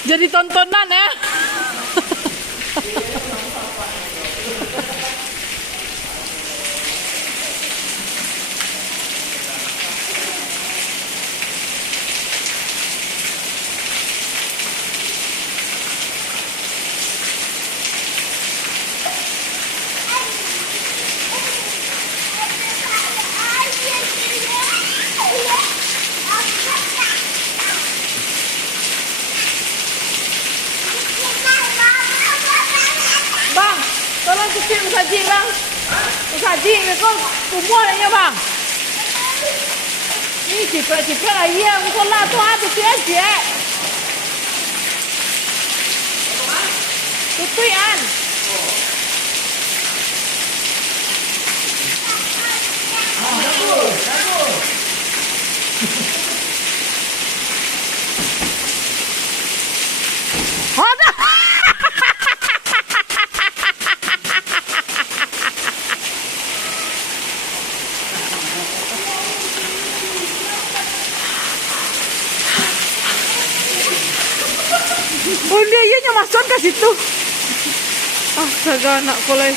Jadi tontonan ya. Bang, tolong kecil usaji bang. Usaji kau kumur ya bang. Ini ciprat lagi ya, kau lah tu ada dia. Tutuian. Ada. Oh dia ianya masuk ke situ. Astaga anak kolej.